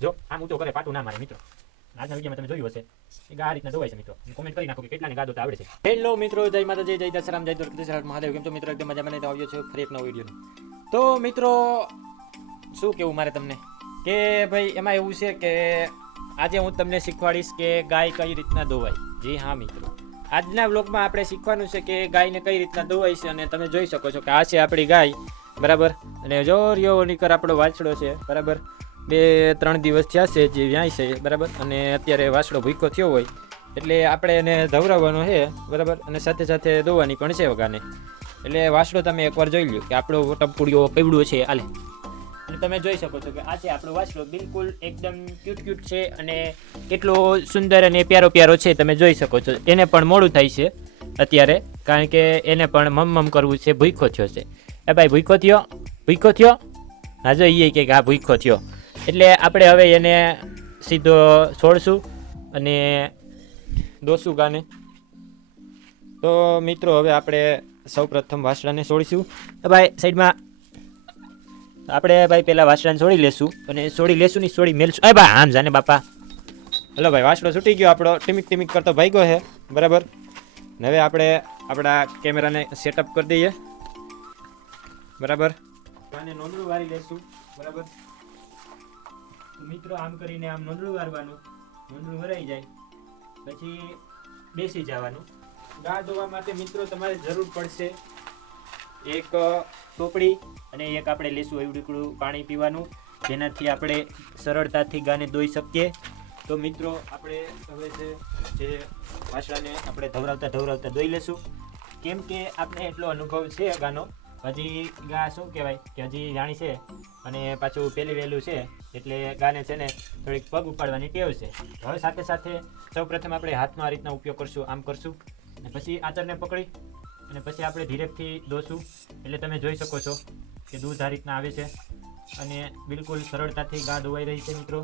જો આમ ઊંચો કરે પાટું ના મારે મિત્રો. આજના વિડીયોમાં તમે જોયું હશે કે આ રીતના ધોવાય છે મિત્રો. કોમેન્ટ કરી નાખો કે કેટલાને ગા ધોતા આવડે છે. હેલો મિત્રો, જય માતાજી, જય દશરામ, જય દ્વારકાધીશ મહાદેવ. કેમ છો મિત્રો? એકદમ મજામાં લઈને આવ્યો છે ફરી એક નવો વિડીયો. તો મિત્રો શું કેવું મારે તમને કે ભાઈ એમાં એવું છે કે આજે હું તમને શીખવાડીશ કે ગાય કઈ રીતના ધોવાય. જી હા મિત્રો, આજના વ્લોગમાં આપણે શીખવાનું છે કે ગાયને કઈ રીતના ધોવાય છે. અને તમે જોઈ શકો છો કે આ છે આપણી ગાય, બરાબર. અને જો રિયો નીકર આપણો વાછડો છે, બરાબર. 2-3 દિવસ થયા છે જે વ્યાય છે, બરાબર. અને અત્યારે વાછડો ભૂખ્યો થયો હોય એટલે આપણે એને ધવરાવવાનો છે, બરાબર. અને સાથે સાથે ધોવાની પણ છે વગાને. એટલે વાછડો તમે એકવાર જોઈ લો કે આપણો ટપકુડીઓ કેવડો છે આલે. અને તમે જોઈ શકો છો કે આ છે આપણો વાછડો, બિલકુલ એકદમ ક્યુટ છે અને કેટલો સુંદર અને પ્યારો છે. તમે જોઈ શકો છો. એને પણ મોડું થાય છે અત્યારે, કારણ કે એને પણ મમ કરવું છે, ભૂખ્યો થયો છે. એ ભાઈ ભૂખ્યો થયો. હા જો એ કે હા ભૂખ્યો થયો. એટલે આપણે હવે એને સીધો છોડશું અને દોશું ગાને. તો મિત્રો હવે આપણે સૌ પ્રથમ વાછડાને છોડીશું. ભાઈ સાઈડમાં આપણે ભાઈ પહેલાં વાછડાને છોડી લેશું અને છોડી મેલશું. અરે ભાઈ આમ જાને બાપા. હલો ભાઈ, વાછડો છૂટી ગયો આપણો, ટીમિક કરતો ભાગ્યો છે, બરાબર. ને હવે આપણે આપણા કેમેરાને સેટઅપ કરી દઈએ, બરાબર. આને નોંદણું વારી લેશું, બરાબર. મિત્રો આમ કરીને આમ નોંદણું વારવાનું, નોંદણું વરાઈ જાય પછી બેસી જવાનું. ગા ધોવા માટે મિત્રો તમારે જરૂર પડશે એક ટોપડી અને એક આપણે લેશું એવડીકડું પાણી પીવાનું, જેનાથી આપણે સરળતાથી ગાને ધોઈ શકીએ. તો મિત્રો આપણે હવે જે વાછડાને આપણે ધવરાવતા ધોઈ લેશું, કેમ કે આપણે એટલો અનુભવ છે ગાનો. હજી ગા શું કહેવાય કે હજી જાણી છે અને પાછું પહેલી વહેલું છે એટલે ગાને છે ને થોડીક પગ ઉપાડવાની ટેવ છે. હવે સાથે સાથે સૌ પ્રથમ આપણે હાથનો આ રીતના ઉપયોગ કરશું, આમ કરશું અને પછી આચરને પકડી અને પછી આપણે ધીરેથી દોશું. એટલે તમે જોઈ શકો છો કે દૂધ આ રીતના આવે છે અને બિલકુલ સરળતાથી ગા ધોવાઈ રહી છે મિત્રો.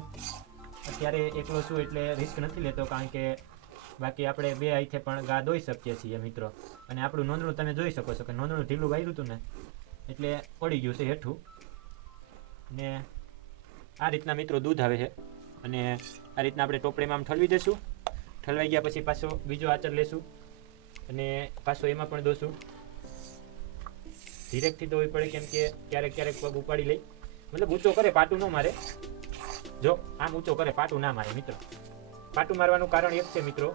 અત્યારે એકલો છું એટલે રિસ્ક નથી લેતો, કારણ કે બાકી આપણે 2 હાથે પણ ગા ધોઈ શકીએ છીએ મિત્રો. અને આપણું નોંદણું તમે જોઈ શકો છો કે નોંદણું ઢીલું વાર્યું હતું ને એટલે પડી ગયું છે હેઠું. ને આ રીતના મિત્રો દૂધ આવે છે અને આ રીતના આપણે ટોપડીમાં આમ ઠલવી દઈશું. ઠલવાઈ ગયા પછી પાછો બીજો આચર લેશું અને પાછો એમાં પણ દોશું. ધીરેકથી ધોવી પડે, કેમ કે ક્યારેક પગ ઉપાડી લઈ, મતલબ ઊંચો કરે પાટું ન મારે. જો આમ ઊંચો કરે પાટું ના મારે મિત્રો. પાટું મારવાનું કારણ એક છે મિત્રો,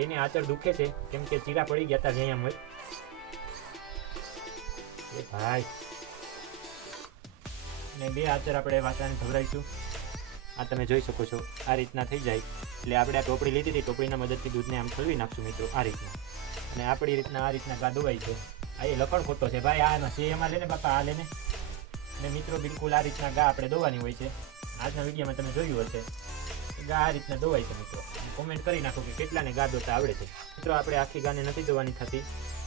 એને આચર દુખે છે કેમ કે ચીરા પડી ગયા હતા વ્યાયામ હોય. એ ભાઈ અને 2 આચર આપણે વાસણ ધવરાઈશું. આ તમે જોઈ શકો છો આ રીતના થઈ જાય એટલે આપણે આ ટોપડી લીધી હતી, ટોપડીના મદદથી દૂધને આમ ઠલવી નાખશું મિત્રો આ રીતના. અને આપણી રીતના આ રીતના ગા ધોવાય છે. આ એ લખણ ખોટો છે ભાઈ, આ છે એમાં લેને બાપા, આ લેને. અને મિત્રો બિલકુલ આ રીતના ગા આપણે ધોવાની હોય છે. આજના વિડીયોમાં તમે જોયું હશે ગા આ રીતના ધોવાય છે મિત્રો. કોમેન્ટ કરી નાખો કે કેટલાને ગા ધોતા આવડે છે. મિત્રો આપણે આખી ગાને નથી ધોવાની થતી,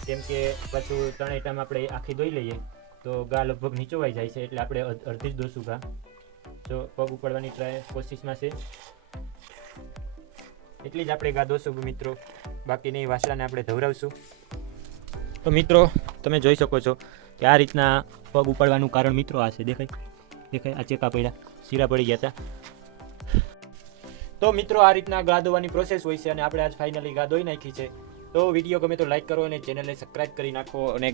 કેમ કે પાછું 3 આઈટમ આપણે આખી ધોઈ લઈએ તો ગા લગભગ નીચોવાઈ જાય છે, એટલે આપણે અડધી જ દોશું ગા. જો પગ ઉપાડવાની કોશિશમાં છે એટલી જ આપણે ગા દોશું મિત્રો, બાકીની વાસણાને આપણે ધવરાવશું. તો મિત્રો તમે જોઈ શકો છો કે આ રીતના પગ ઉપાડવાનું કારણ મિત્રો આ છે. દેખાય આ ચેકા પડ્યા, શીરા પડી ગયા હતા. તો મિત્રો આ રીતના ગા ધોવાની પ્રોસેસ હોય છે અને આપણે આજ ફાઇનલી ગા ધોઈ નાખી છે. તો વિડીયો ગમે તો લાઈક કરો અને ચેનલને સબસ્ક્રાઈબ કરી નાખો અને